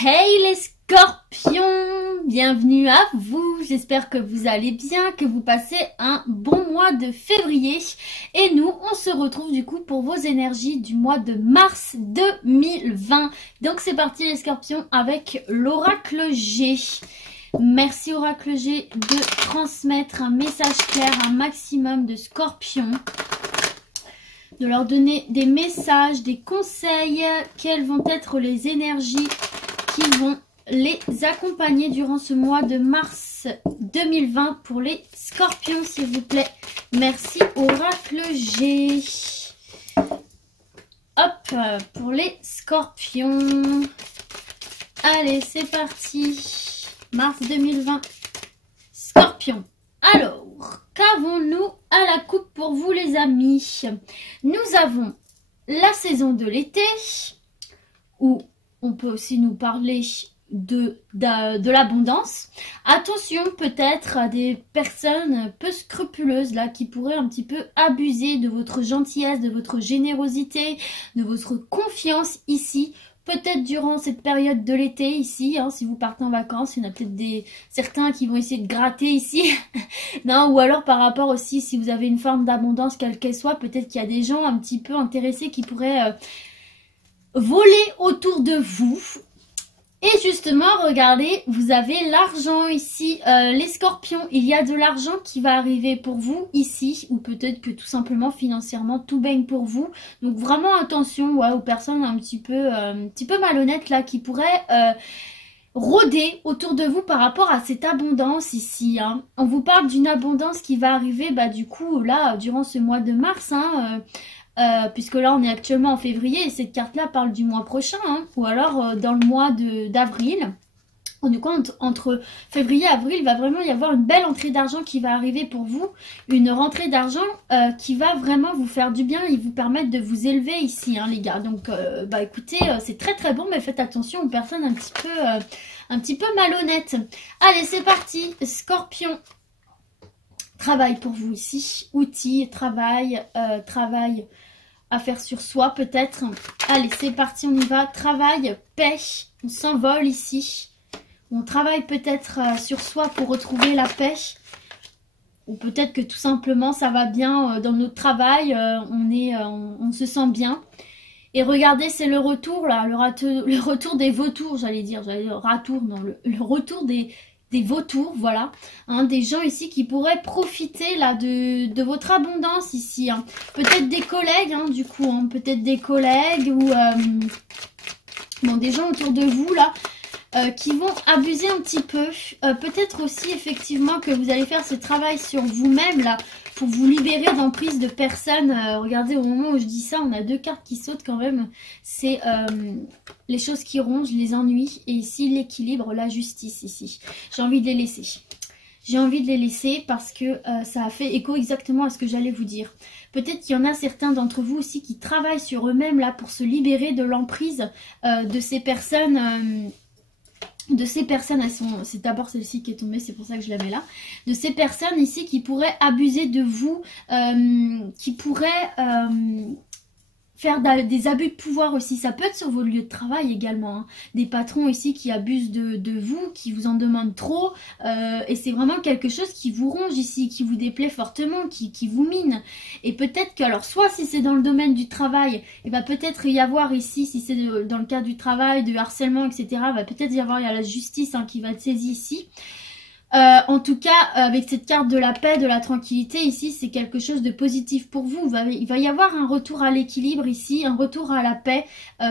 Hey les scorpions, bienvenue à vous, j'espère que vous allez bien, que vous passez un bon mois de février et nous on se retrouve du coup pour vos énergies du mois de mars 2020. Donc c'est parti les scorpions avec l'oracle G. Merci oracle G de transmettre un message clair à un maximum de scorpions, de leur donner des messages, des conseils, quelles vont être les énergies qui vont les accompagner durant ce mois de mars 2020 pour les scorpions, s'il vous plaît. Merci oracle G. Hop, pour les scorpions. Allez, c'est parti. Mars 2020. Scorpion. Alors, qu'avons-nous à la coupe pour vous les amis? Nous avons la saison de l'été, où on peut aussi nous parler de l'abondance. Attention peut-être à des personnes peu scrupuleuses là qui pourraient un petit peu abuser de votre gentillesse, de votre générosité, de votre confiance ici. Peut-être durant cette période de l'été ici, hein, si vous partez en vacances, il y en a peut-être certains qui vont essayer de gratter ici. Non, ou alors par rapport aussi, si vous avez une forme d'abondance, quelle qu'elle soit, peut-être qu'il y a des gens un petit peu intéressés qui pourraient voler autour de vous. Et justement, regardez, vous avez l'argent ici, les scorpions, il y a de l'argent qui va arriver pour vous ici, ou peut-être que tout simplement financièrement tout baigne pour vous. Donc vraiment attention aux personnes un petit peu malhonnêtes là qui pourraient rôder autour de vous par rapport à cette abondance ici. Hein. On vous parle d'une abondance qui va arriver du coup là durant ce mois de mars. Puisque là on est actuellement en février et cette carte là parle du mois prochain, hein, ou alors dans le mois d'avril. Du coup entre février et avril il va vraiment y avoir une belle entrée d'argent qui va arriver pour vous, une rentrée d'argent qui va vraiment vous faire du bien et vous permettre de vous élever ici, hein, les gars. Donc écoutez, c'est très très bon, mais faites attention aux personnes un petit peu malhonnêtes. Allez, c'est parti, scorpion. Travail pour vous ici, outils, travail à faire sur soi peut-être. Allez, c'est parti, on y va. Travail, paix, on s'envole ici. On travaille peut-être sur soi pour retrouver la paix. Ou peut-être que tout simplement ça va bien dans notre travail, on se sent bien. Et regardez, c'est le retour là, le retour des vautours, j'allais dire ratour, non, le retour des vautours, voilà, hein, des gens ici qui pourraient profiter là de votre abondance ici, hein. Peut-être des collègues, hein, du coup, hein, peut-être des collègues ou des gens autour de vous là qui vont abuser un petit peu. Peut-être aussi effectivement que vous allez faire ce travail sur vous-même là pour vous libérer d'emprise de personnes. Regardez, au moment où je dis ça, on a deux cartes qui sautent quand même. C'est les choses qui rongent, les ennuis, et ici l'équilibre, la justice ici. J'ai envie de les laisser. J'ai envie de les laisser parce que ça a fait écho exactement à ce que j'allais vous dire. Peut-être qu'il y en a certains d'entre vous aussi qui travaillent sur eux-mêmes là pour se libérer de l'emprise de ces personnes. C'est d'abord celle-ci qui est tombée, c'est pour ça que je la mets là. De ces personnes ici qui pourraient abuser de vous, qui pourraient faire des abus de pouvoir aussi. Ça peut être sur vos lieux de travail également, hein. Des patrons ici qui abusent de vous, qui vous en demandent trop. Et c'est vraiment quelque chose qui vous ronge ici, qui vous déplaît fortement, qui vous mine. Et peut-être que, alors soit si c'est dans le domaine du travail, il va peut-être y avoir ici, si c'est dans le cadre du travail, du harcèlement, etc., il va peut-être y avoir la justice, hein, qui va être saisie ici. En tout cas, avec cette carte de la paix, de la tranquillité, ici, c'est quelque chose de positif pour vous. Il va y avoir un retour à l'équilibre ici, un retour à la paix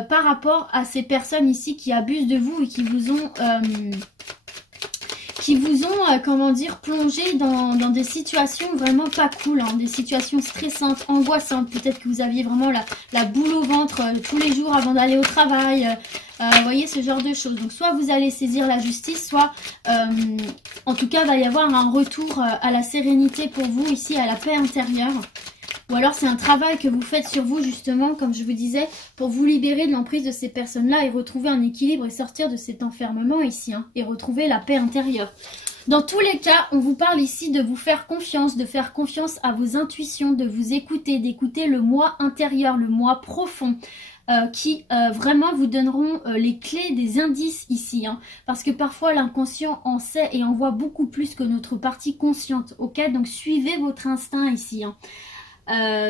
par rapport à ces personnes ici qui abusent de vous et qui vous ont... comment dire, plongé dans des situations vraiment pas cool, hein, des situations stressantes, angoissantes. Peut-être que vous aviez vraiment la boule au ventre tous les jours avant d'aller au travail. Vous voyez, ce genre de choses. Donc soit vous allez saisir la justice, soit en tout cas il va y avoir un retour à la sérénité pour vous ici, à la paix intérieure. Ou alors c'est un travail que vous faites sur vous justement, comme je vous disais, pour vous libérer de l'emprise de ces personnes-là et retrouver un équilibre et sortir de cet enfermement ici, hein, et retrouver la paix intérieure. Dans tous les cas, on vous parle ici de vous faire confiance, de faire confiance à vos intuitions, de vous écouter, d'écouter le moi intérieur, le moi profond. qui vraiment vous donneront les clés, des indices ici. Hein, parce que parfois l'inconscient en sait et en voit beaucoup plus que notre partie consciente. Ok, donc suivez votre instinct ici. Hein.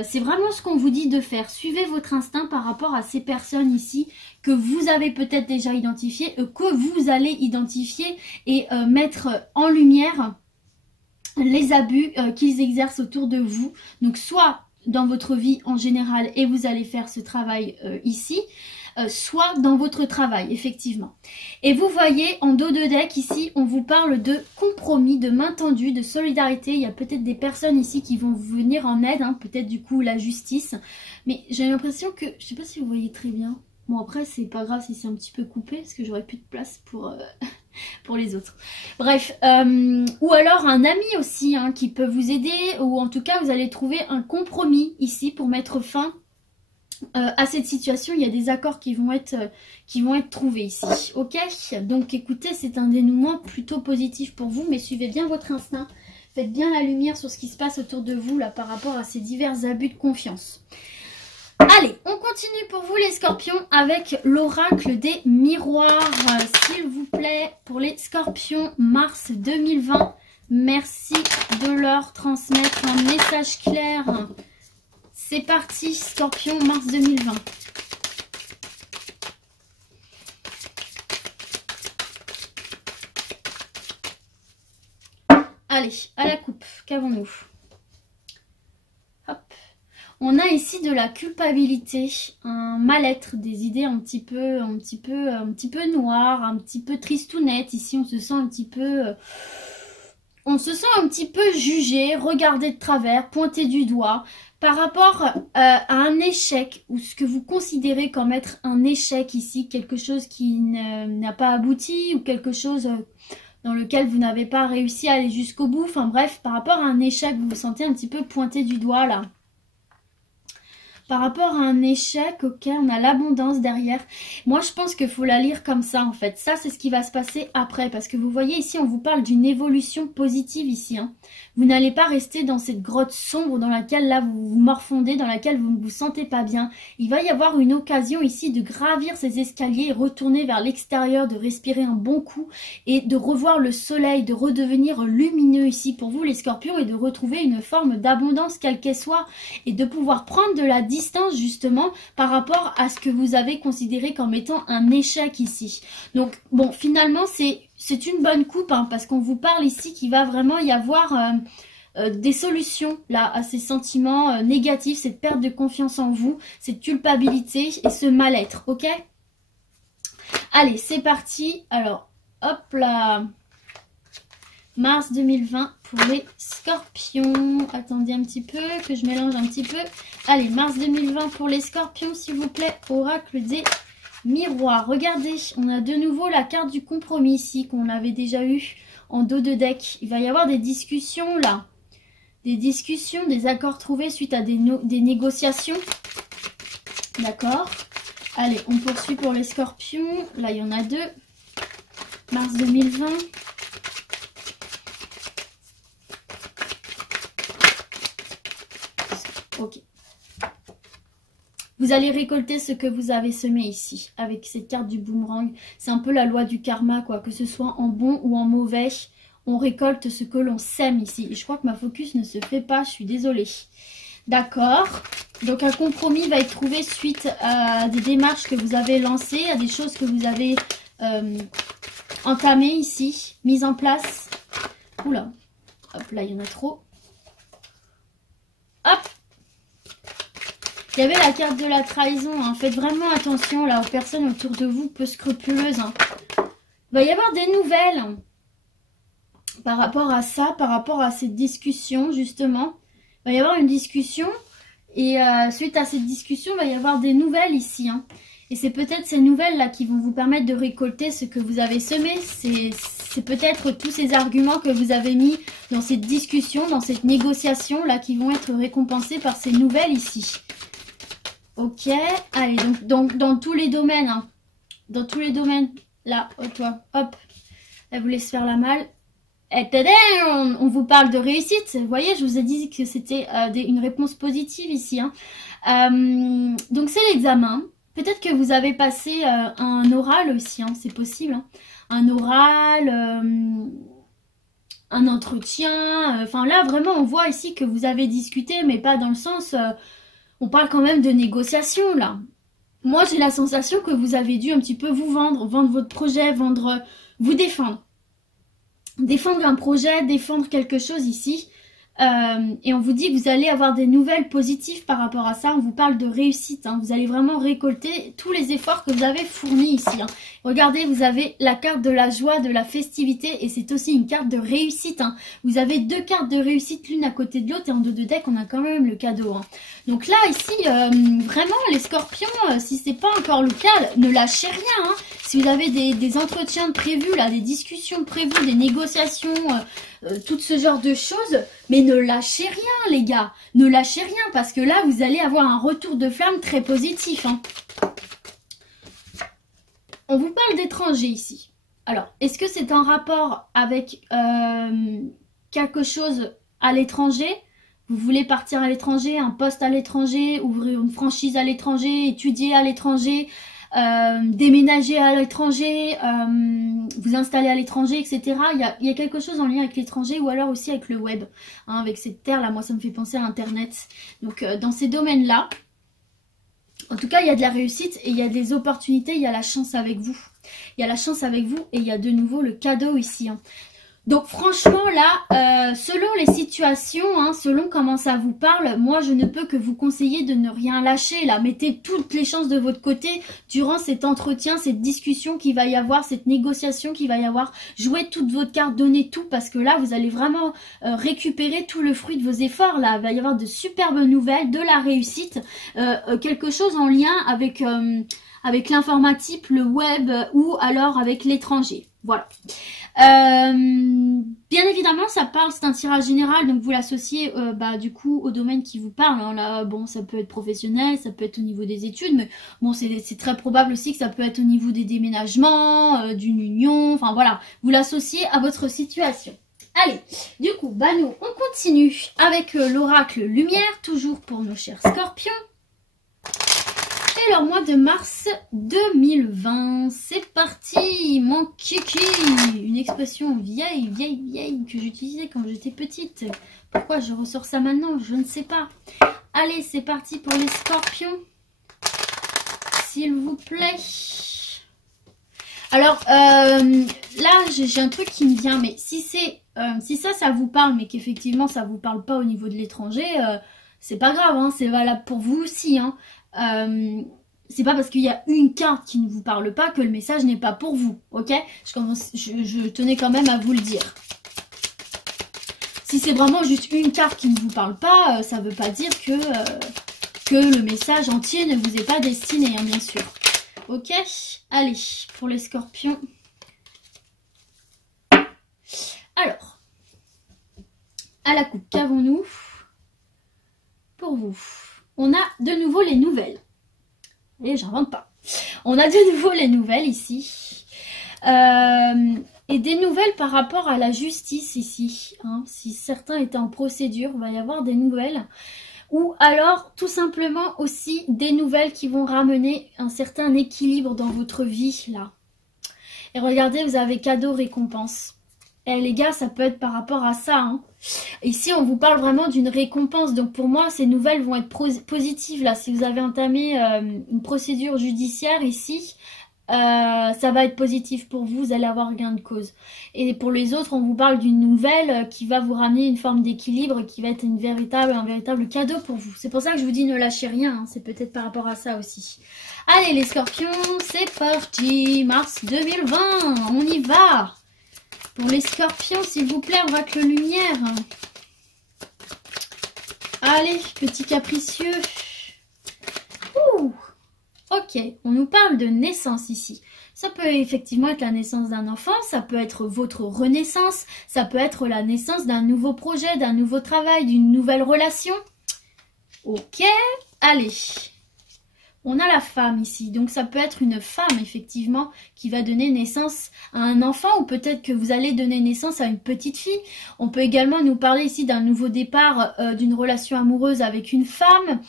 C'est vraiment ce qu'on vous dit de faire. Suivez votre instinct par rapport à ces personnes ici que vous avez peut-être déjà identifiées, que vous allez identifier et mettre en lumière les abus qu'ils exercent autour de vous. Donc soit dans votre vie en général et vous allez faire ce travail ici, soit dans votre travail, effectivement. Et vous voyez, en dos de deck, ici, on vous parle de compromis, de main tendue, de solidarité. Il y a peut-être des personnes ici qui vont vous venir en aide, hein, peut-être du coup la justice. Mais j'ai l'impression que, je sais pas si vous voyez très bien. Bon, après, c'est pas grave si c'est un petit peu coupé, parce que j'aurais plus de place pour... pour les autres. Bref, ou alors un ami aussi hein, qui peut vous aider, ou en tout cas vous allez trouver un compromis ici pour mettre fin à cette situation. Il y a des accords qui vont être trouvés ici. Ok, donc écoutez, c'est un dénouement plutôt positif pour vous, mais suivez bien votre instinct. Faites bien la lumière sur ce qui se passe autour de vous là par rapport à ces divers abus de confiance. Allez, on continue pour vous les scorpions avec l'oracle des miroirs. S'il vous plaît, pour les scorpions, mars 2020, merci de leur transmettre un message clair. C'est parti, scorpion, mars 2020. Allez, à la coupe, qu'avons-nous? Hop. On a ici de la culpabilité, un mal-être, des idées un petit peu noires, un petit peu tristounettes. Ici, on se sent un petit peu jugé, regardé de travers, pointé du doigt par rapport à un échec ou ce que vous considérez comme être un échec ici, quelque chose qui n'a pas abouti ou quelque chose dans lequel vous n'avez pas réussi à aller jusqu'au bout. Enfin bref, par rapport à un échec, vous vous sentez un petit peu pointé du doigt là. Par rapport à un échec, ok, on a l'abondance derrière. Moi, je pense qu'il faut la lire comme ça, en fait. Ça, c'est ce qui va se passer après. Parce que vous voyez ici, on vous parle d'une évolution positive ici. Hein. Vous n'allez pas rester dans cette grotte sombre dans laquelle, là, vous vous morfondez, dans laquelle vous ne vous sentez pas bien. Il va y avoir une occasion ici de gravir ces escaliers et retourner vers l'extérieur, de respirer un bon coup et de revoir le soleil, de redevenir lumineux ici pour vous, les scorpions, et de retrouver une forme d'abondance, quelle qu'elle soit, et de pouvoir prendre de la distance justement par rapport à ce que vous avez considéré comme étant un échec ici. Donc bon, finalement c'est une bonne coupe hein, parce qu'on vous parle ici qu'il va vraiment y avoir des solutions là à ces sentiments négatifs, cette perte de confiance en vous, cette culpabilité et ce mal-être, ok? Allez, c'est parti. Alors, hop là, mars 2020 pour les scorpions. Attendez un petit peu, que je mélange un petit peu. Allez, mars 2020 pour les scorpions, s'il vous plaît. Oracle des miroirs. Regardez, on a de nouveau la carte du compromis ici, qu'on avait déjà eu en dos de deck. Il va y avoir des discussions là. Des discussions, des accords trouvés suite à des négociations. D'accord. Allez, on poursuit pour les scorpions. Là, il y en a deux. Mars 2020. Ok. Vous allez récolter ce que vous avez semé ici, avec cette carte du boomerang. C'est un peu la loi du karma, quoi. Que ce soit en bon ou en mauvais, on récolte ce que l'on sème ici. Et je crois que ma focus ne se fait pas, je suis désolée. D'accord. Donc un compromis va être trouvé suite à des démarches que vous avez lancées, à des choses que vous avez entamées ici, mises en place. Oula, hop là, il y en a trop. Hop. Il y avait la carte de la trahison. Hein. Faites vraiment attention là aux personnes autour de vous peu scrupuleuses. Hein. Il va y avoir des nouvelles hein, par rapport à ça, par rapport à cette discussion justement. Il va y avoir une discussion et suite à cette discussion, il va y avoir des nouvelles ici. Hein. Et c'est peut-être ces nouvelles là qui vont vous permettre de récolter ce que vous avez semé. C'est peut-être tous ces arguments que vous avez mis dans cette discussion, dans cette négociation là qui vont être récompensés par ces nouvelles ici. Ok, allez, donc dans tous les domaines, hein, dans tous les domaines, là, toi, hop, elle vous laisse faire la malle. Et on vous parle de réussite, vous voyez, je vous ai dit que c'était une réponse positive ici. Hein. Donc c'est l'examen, Peut-être que vous avez passé un oral aussi, hein, c'est possible. Hein. Un oral, un entretien. Enfin là, vraiment, on voit ici que vous avez discuté, mais pas dans le sens... on parle quand même de négociation, là. Moi, j'ai la sensation que vous avez dû un petit peu vous vendre votre projet, vous défendre. Défendre un projet, défendre quelque chose ici. Et on vous dit que vous allez avoir des nouvelles positives par rapport à ça. On vous parle de réussite. Hein. Vous allez vraiment récolter tous les efforts que vous avez fournis ici. Hein. Regardez, vous avez la carte de la joie, de la festivité. Et c'est aussi une carte de réussite. Hein. Vous avez deux cartes de réussite l'une à côté de l'autre. Et en dos de deck, on a quand même le cadeau. Hein. Donc là, ici, vraiment, les scorpions, si c'est pas encore le cas, ne lâchez rien. Hein. Si vous avez des entretiens prévus, là, des discussions prévues, des négociations, tout ce genre de choses, mais ne lâchez rien, les gars. Ne lâchez rien, parce que là, vous allez avoir un retour de flamme très positif. Hein. On vous parle d'étrangers ici. Alors, est-ce que c'est en rapport avec quelque chose à l'étranger ? Vous voulez partir à l'étranger, un poste à l'étranger, ouvrir une franchise à l'étranger, étudier à l'étranger, déménager à l'étranger, vous installer à l'étranger, etc. Il y a quelque chose en lien avec l'étranger ou alors aussi avec le web, hein, avec cette terre-là. Moi, ça me fait penser à Internet. Donc, dans ces domaines-là, en tout cas, il y a de la réussite et il y a des opportunités, il y a la chance avec vous. Il y a la chance avec vous et il y a de nouveau le cadeau ici. Hein. Donc franchement là, selon les situations, hein, selon comment ça vous parle, moi je ne peux que vous conseiller de ne rien lâcher là. Mettez toutes les chances de votre côté durant cet entretien, cette discussion qu'il va y avoir, cette négociation qu'il va y avoir. Jouez toutes votre cartes, donnez tout parce que là vous allez vraiment récupérer tout le fruit de vos efforts là. Il va y avoir de superbes nouvelles, de la réussite, quelque chose en lien avec, avec l'informatique, le web ou alors avec l'étranger. Voilà. Bien évidemment, ça parle, c'est un tirage général, donc vous l'associez du coup au domaine qui vous parle. Hein. Là, bon, ça peut être professionnel, ça peut être au niveau des études, mais bon, c'est très probable aussi que ça peut être au niveau des déménagements, d'une union, enfin voilà, vous l'associez à votre situation. Allez, du coup, nous, on continue avec l'oracle lumière, toujours pour nos chers scorpions. Et leur mois de mars 2020, c'est parti, mon kiki. Une expression vieille que j'utilisais quand j'étais petite. Pourquoi je ressors ça maintenant? Je ne sais pas. Allez, c'est parti pour les scorpions. S'il vous plaît. Alors, là, j'ai un truc qui me vient, mais si c'est, si ça vous parle, mais qu'effectivement ça vous parle pas au niveau de l'étranger, c'est pas grave, hein, c'est valable pour vous aussi, hein. C'est pas parce qu'il y a une carte qui ne vous parle pas que le message n'est pas pour vous, ok? Je tenais quand même à vous le dire. Si c'est vraiment juste une carte qui ne vous parle pas, ça veut pas dire que le message entier ne vous est pas destiné, hein, bien sûr. Ok? Allez, pour les scorpions. Alors, à la coupe, qu'avons-nous pour vous? On a de nouveau les nouvelles. Et j'invente pas. On a de nouveau les nouvelles ici. Et des nouvelles par rapport à la justice ici. Hein. Si certains étaient en procédure, il va y avoir des nouvelles. Ou alors, tout simplement aussi, des nouvelles qui vont ramener un certain équilibre dans votre vie, là. Et regardez, vous avez cadeau, récompense. Eh les gars, ça peut être par rapport à ça. Hein. Ici, on vous parle vraiment d'une récompense. Donc pour moi, ces nouvelles vont être positives. Là, si vous avez entamé une procédure judiciaire ici, ça va être positif pour vous. Vous allez avoir gain de cause. Et pour les autres, on vous parle d'une nouvelle qui va vous ramener une forme d'équilibre, qui va être un véritable cadeau pour vous. C'est pour ça que je vous dis ne lâchez rien. Hein. C'est peut-être par rapport à ça aussi. Allez les scorpions, c'est parti. Mars 2020, on y va. Pour les scorpions, s'il vous plaît, oracle lumière. Allez, petit capricieux. Ouh. Ok, on nous parle de naissance ici. Ça peut effectivement être la naissance d'un enfant, ça peut être votre renaissance, ça peut être la naissance d'un nouveau projet, d'un nouveau travail, d'une nouvelle relation. Ok, allez. on a la femme ici. Donc ça peut être une femme effectivement qui va donner naissance à un enfant ou peut-être que vous allez donner naissance à une petite fille. On peut également nous parler ici d'un nouveau départ, d'une relation amoureuse avec une femme,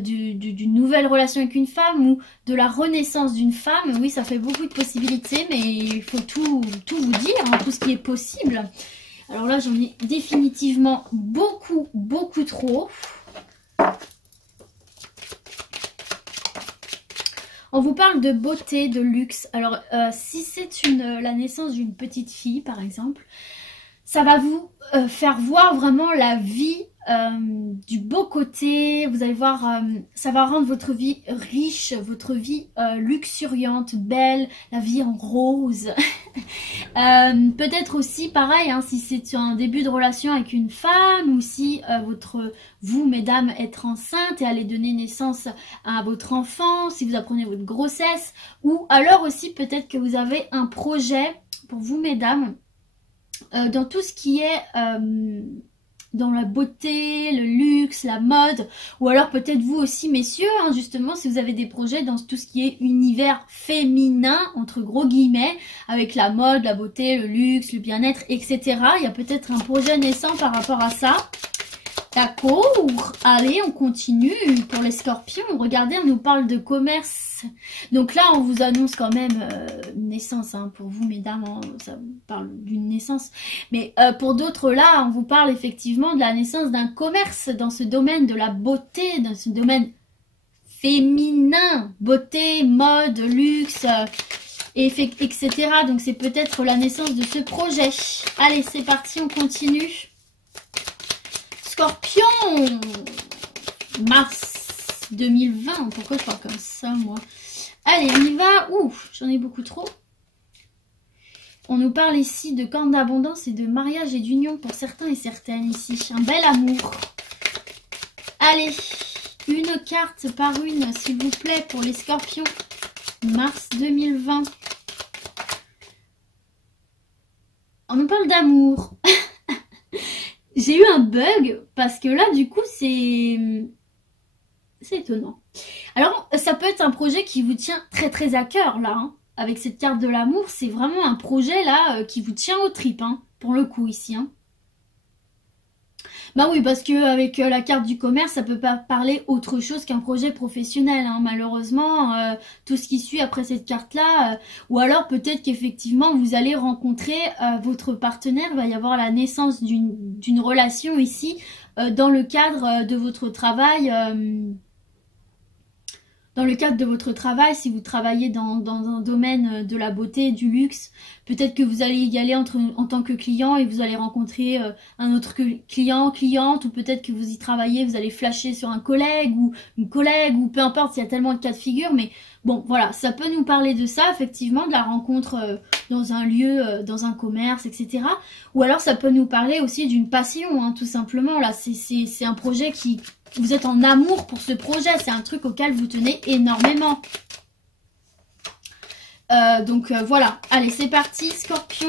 d'une nouvelle relation avec une femme ou de la renaissance d'une femme. Oui, ça fait beaucoup de possibilités, mais il faut tout vous dire, hein, tout ce qui est possible. Alors là, j'en ai définitivement beaucoup trop. On vous parle de beauté, de luxe. Alors, si c'est la naissance d'une petite fille, par exemple, ça va vous faire voir vraiment la vie du beau côté. Vous allez voir, ça va rendre votre vie riche, votre vie luxuriante, belle, la vie en rose. Peut-être aussi pareil, hein, si c'est un début de relation avec une femme ou si vous, mesdames, êtes enceinte et allez donner naissance à votre enfant, si vous apprenez votre grossesse, ou alors aussi peut-être que vous avez un projet pour vous, mesdames, dans tout ce qui est dans la beauté, le luxe, la mode, ou alors peut-être vous aussi, messieurs, hein, justement, si vous avez des projets dans tout ce qui est univers féminin, entre gros guillemets, avec la mode, la beauté, le luxe, le bien-être, etc. Il y a peut-être un projet naissant par rapport à ça. D'accord, allez, on continue pour les scorpions. Regardez, on nous parle de commerce. Donc là, on vous annonce quand même une naissance, hein, pour vous, mesdames, hein, ça vous parle d'une naissance. Mais pour d'autres, là, on vous parle effectivement de la naissance d'un commerce dans ce domaine de la beauté, dans ce domaine féminin. Beauté, mode, luxe, etc. Donc c'est peut-être la naissance de ce projet. Allez, c'est parti, on continue. Scorpion, mars 2020, pourquoi je parle comme ça moi? Allez, on y va. Ouh, j'en ai beaucoup trop. On nous parle ici de cornes d'abondance et de mariage et d'union pour certains et certaines ici. Un bel amour. Allez, une carte par une s'il vous plaît pour les scorpions. Mars 2020. On nous parle d'amour. J'ai eu un bug parce que là, du coup, c'est étonnant. Alors, ça peut être un projet qui vous tient très à cœur, là. Hein. Avec cette carte de l'amour, c'est vraiment un projet, là, qui vous tient aux tripes, hein, pour le coup, ici. Hein. Bah oui, parce que avec la carte du commerce, ça peut pas parler autre chose qu'un projet professionnel. Hein. Malheureusement, tout ce qui suit après cette carte-là, ou alors peut-être qu'effectivement vous allez rencontrer votre partenaire. Il va y avoir la naissance d'une relation ici dans le cadre de votre travail. Dans le cadre de votre travail, si vous travaillez dans un domaine de la beauté, du luxe, peut-être que vous allez y aller en tant que client et vous allez rencontrer un autre cliente, ou peut-être que vous y travaillez, vous allez flasher sur un collègue ou une collègue, ou peu importe, il y a tellement de cas de figure, mais bon, voilà, ça peut nous parler de ça, effectivement, de la rencontre dans un lieu, dans un commerce, etc. Ou alors ça peut nous parler aussi d'une passion, hein, tout simplement, là, c'est un projet qui... Vous êtes en amour pour ce projet, c'est un truc auquel vous tenez énormément. Donc voilà, allez c'est parti, Scorpion.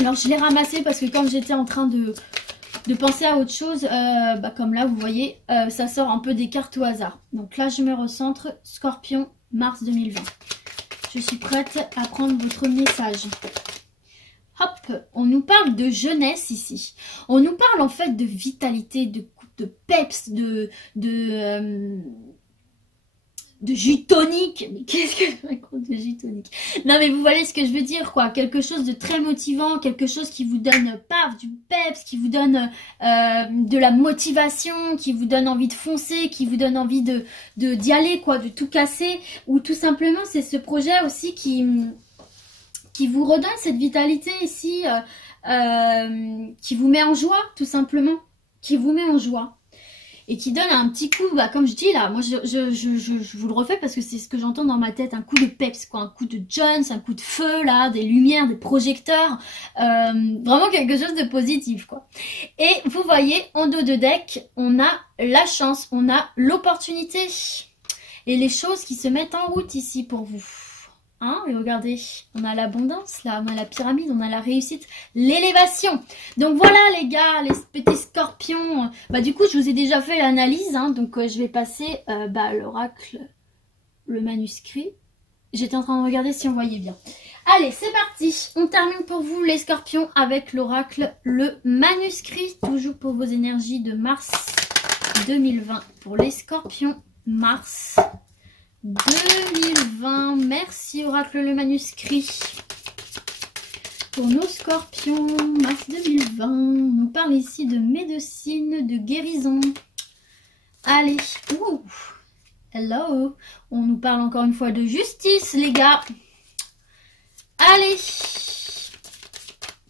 Alors je l'ai ramassé parce que comme j'étais en train de penser à autre chose, comme là vous voyez, ça sort un peu des cartes au hasard. Donc là je me recentre, Scorpion, mars 2020. Je suis prête à prendre votre message. Hop, on nous parle de jeunesse ici. On nous parle en fait de vitalité, de peps, de jus tonique. Mais qu'est-ce que je raconte de jus tonique? Non mais vous voyez ce que je veux dire quoi. Quelque chose de très motivant, quelque chose qui vous donne paf, du peps, qui vous donne de la motivation, qui vous donne envie de foncer, qui vous donne envie d'y aller quoi, de tout casser. Ou tout simplement c'est ce projet aussi qui vous redonne cette vitalité ici, qui vous met en joie tout simplement. Qui vous met en joie et qui donne un petit coup, comme je dis là, moi je vous le refais parce que c'est ce que j'entends dans ma tête, un coup de peps quoi, un coup de Jones, un coup de feu là, des lumières, des projecteurs, vraiment quelque chose de positif quoi. Et vous voyez en dos de deck, on a la chance, on a l'opportunité et les choses qui se mettent en route ici pour vous. Hein, et regardez, on a l'abondance là, on a la pyramide, on a la réussite, l'élévation. Donc voilà les gars, les petits scorpions. Du coup je vous ai déjà fait l'analyse, hein, donc je vais passer l'oracle le manuscrit. J'étais en train de regarder si on voyait bien. Allez, c'est parti. On termine pour vous les scorpions avec l'oracle, le manuscrit. Toujours pour vos énergies de mars 2020. Pour les scorpions, mars 2020. Merci oracle, le manuscrit. Pour nos scorpions, mars 2020. On nous parle ici de médecine, de guérison. Allez, ouh. Hello, on nous parle encore une fois de justice, les gars. Allez,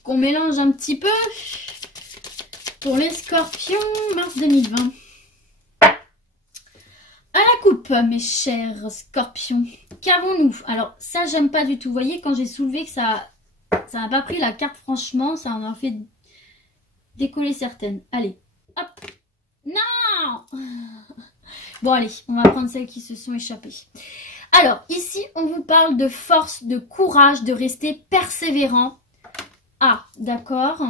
qu'on mélange un petit peu pour les scorpions, mars 2020. À la coupe, mes chers scorpions, qu'avons-nous? Alors, ça, j'aime pas du tout. Vous voyez, quand j'ai soulevé que ça n'a pas pris la carte, franchement, ça en a fait décoller certaines. Allez, hop. Non! Bon allez, on va prendre celles qui se sont échappées. Alors, ici, on vous parle de force, de courage, de rester persévérant. Ah, d'accord.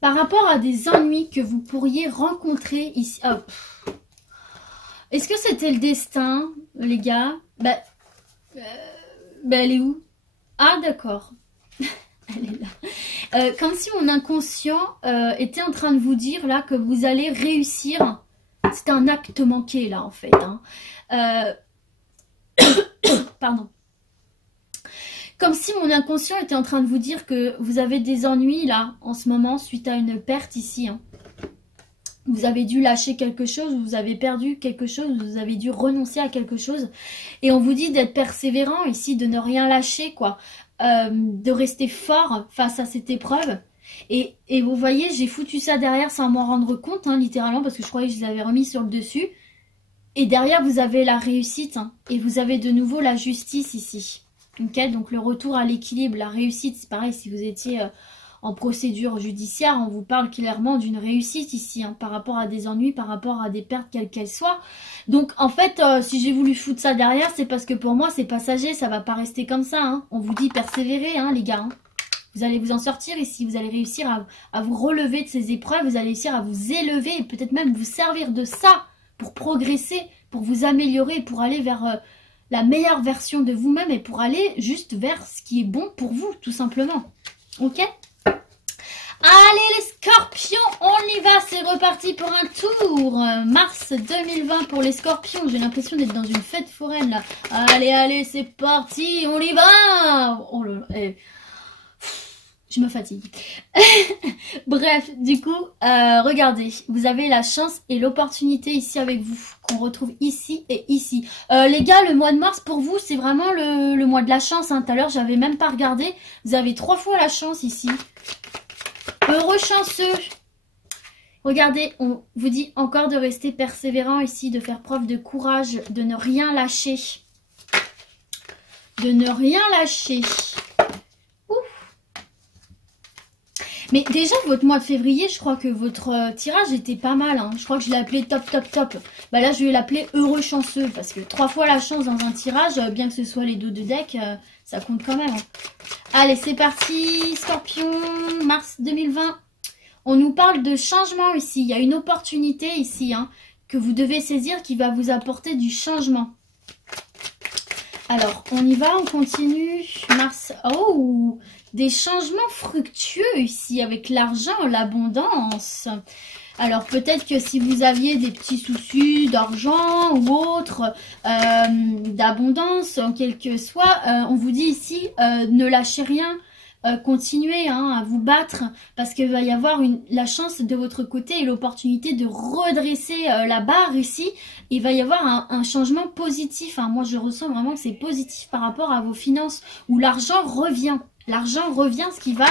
Par rapport à des ennuis que vous pourriez rencontrer ici. Oh. Est-ce que c'était le destin, les gars? Elle est où? Ah, d'accord. Elle est là. Comme si mon inconscient était en train de vous dire là que vous allez réussir. C'est un acte manqué là en fait. Hein. Pardon. Comme si mon inconscient était en train de vous dire que vous avez des ennuis là en ce moment suite à une perte ici. Hein. Vous avez dû lâcher quelque chose, vous avez perdu quelque chose, vous avez dû renoncer à quelque chose. Et on vous dit d'être persévérant ici, de ne rien lâcher quoi. De rester fort face à cette épreuve. Et vous voyez, j'ai foutu ça derrière sans m'en rendre compte, hein, littéralement, parce que je croyais que je les avais remis sur le dessus. Et derrière, vous avez la réussite, hein, et vous avez de nouveau la justice ici. Okay, donc le retour à l'équilibre, la réussite, c'est pareil, si vous étiez en procédure judiciaire, on vous parle clairement d'une réussite ici, hein, par rapport à des ennuis, par rapport à des pertes, quelles qu'elles soient. Donc en fait, si j'ai voulu foutre ça derrière, c'est parce que pour moi, c'est passager, ça va pas rester comme ça. Hein. On vous dit persévérer, hein, les gars. Hein. Vous allez vous en sortir ici, vous allez réussir à vous relever de ces épreuves, vous allez réussir à vous élever et peut-être même vous servir de ça pour progresser, pour vous améliorer, pour aller vers la meilleure version de vous-même et pour aller juste vers ce qui est bon pour vous, tout simplement. Ok ? Allez les scorpions, on y va, c'est reparti pour un tour. Mars 2020 pour les scorpions, j'ai l'impression d'être dans une fête foraine là. Allez, allez, c'est parti, on y va. Oh là là, je me fatigue. Bref, du coup, regardez, vous avez la chance et l'opportunité ici avec vous, qu'on retrouve ici et ici. Les gars, le mois de mars pour vous, c'est vraiment le mois de la chance. Hein. Tout à l'heure, j'avais même pas regardé. Vous avez 3 fois la chance ici. Heureux chanceux. Regardez, on vous dit encore de rester persévérant ici, de faire preuve de courage, de ne rien lâcher. De ne rien lâcher. Mais déjà, votre mois de février, je crois que votre tirage était pas mal. Hein. Je crois que je l'ai appelé top, top, top. Bah là, je vais l'appeler heureux chanceux. Parce que 3 fois la chance dans un tirage, bien que ce soit les dos de deck, ça compte quand même. Hein. Allez, c'est parti. Scorpion, mars 2020. On nous parle de changement ici. Il y a une opportunité ici hein, que vous devez saisir qui va vous apporter du changement. Alors, on y va, on continue. Mars, oh, des changements fructueux ici avec l'argent, l'abondance. Alors, peut-être que si vous aviez des petits soucis d'argent ou autre, d'abondance, en quelque soit, on vous dit ici, ne lâchez rien. Continuez hein, à vous battre parce qu'il va y avoir la chance de votre côté et l'opportunité de redresser la barre ici. Il va y avoir un changement positif. Hein. Moi, je ressens vraiment que c'est positif par rapport à vos finances où l'argent revient. L'argent revient, ce qui va,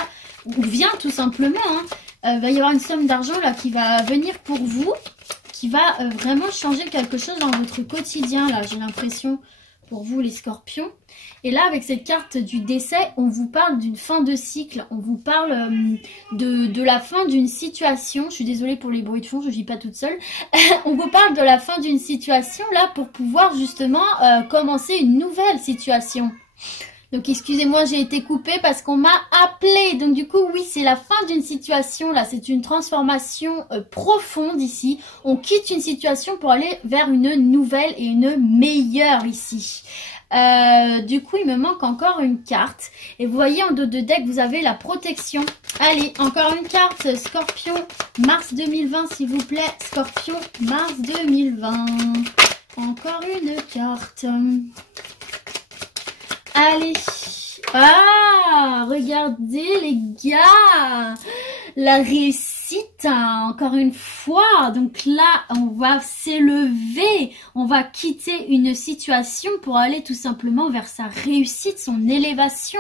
ou vient tout simplement. Hein. Va y avoir une somme d'argent là qui va venir pour vous, qui va vraiment changer quelque chose dans votre quotidien. Là, j'ai l'impression pour vous les scorpions. Et là, avec cette carte du décès, on vous parle d'une fin de cycle. On vous parle de la fin d'une situation. Je suis désolée pour les bruits de fond, je ne vis pas toute seule. On vous parle de la fin d'une situation là pour pouvoir justement commencer une nouvelle situation. Donc excusez-moi, j'ai été coupée parce qu'on m'a appelé. Donc du coup, oui, c'est la fin d'une situation. Là, c'est une transformation profonde ici. On quitte une situation pour aller vers une nouvelle et une meilleure ici. Du coup, il me manque encore une carte. Et vous voyez, en dos de deck, vous avez la protection. Allez, encore une carte. Scorpion, mars 2020, s'il vous plaît. Scorpion, mars 2020. Encore une carte. Allez. Ah, regardez les gars. La réussite, hein, encore une fois. Donc là, on va s'élever. On va quitter une situation pour aller tout simplement vers sa réussite, son élévation.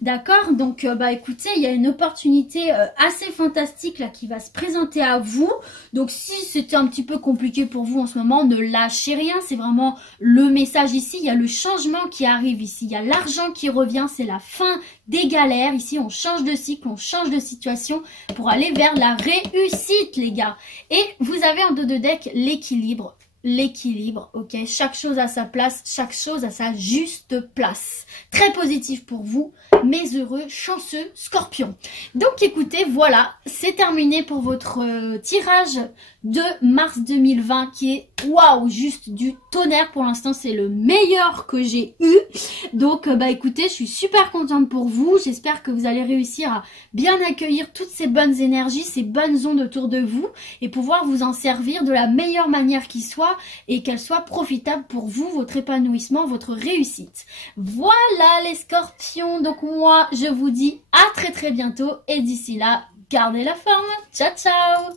D'accord? Donc, écoutez, il y a une opportunité assez fantastique là qui va se présenter à vous. Donc, si c'était un petit peu compliqué pour vous en ce moment, ne lâchez rien. C'est vraiment le message ici. Il y a le changement qui arrive ici. Il y a l'argent qui revient. C'est la fin des galères. Ici, on change de cycle, on change de situation pour aller vers la réussite, les gars. Et vous avez en dos de deck l'équilibre. L'équilibre, ok, chaque chose à sa place, chaque chose à sa juste place. Très positif pour vous, mes heureux, chanceux scorpions. Donc écoutez, voilà, c'est terminé pour votre tirage de mars 2020 qui est, waouh, juste du tonnerre. Pour l'instant, c'est le meilleur que j'ai eu. Donc écoutez, je suis super contente pour vous. J'espère que vous allez réussir à bien accueillir toutes ces bonnes énergies, ces bonnes ondes autour de vous et pouvoir vous en servir de la meilleure manière qui soit et qu'elle soit profitable pour vous, votre épanouissement, votre réussite. Voilà les scorpions, donc moi je vous dis à très bientôt et d'ici là, gardez la forme. Ciao ciao.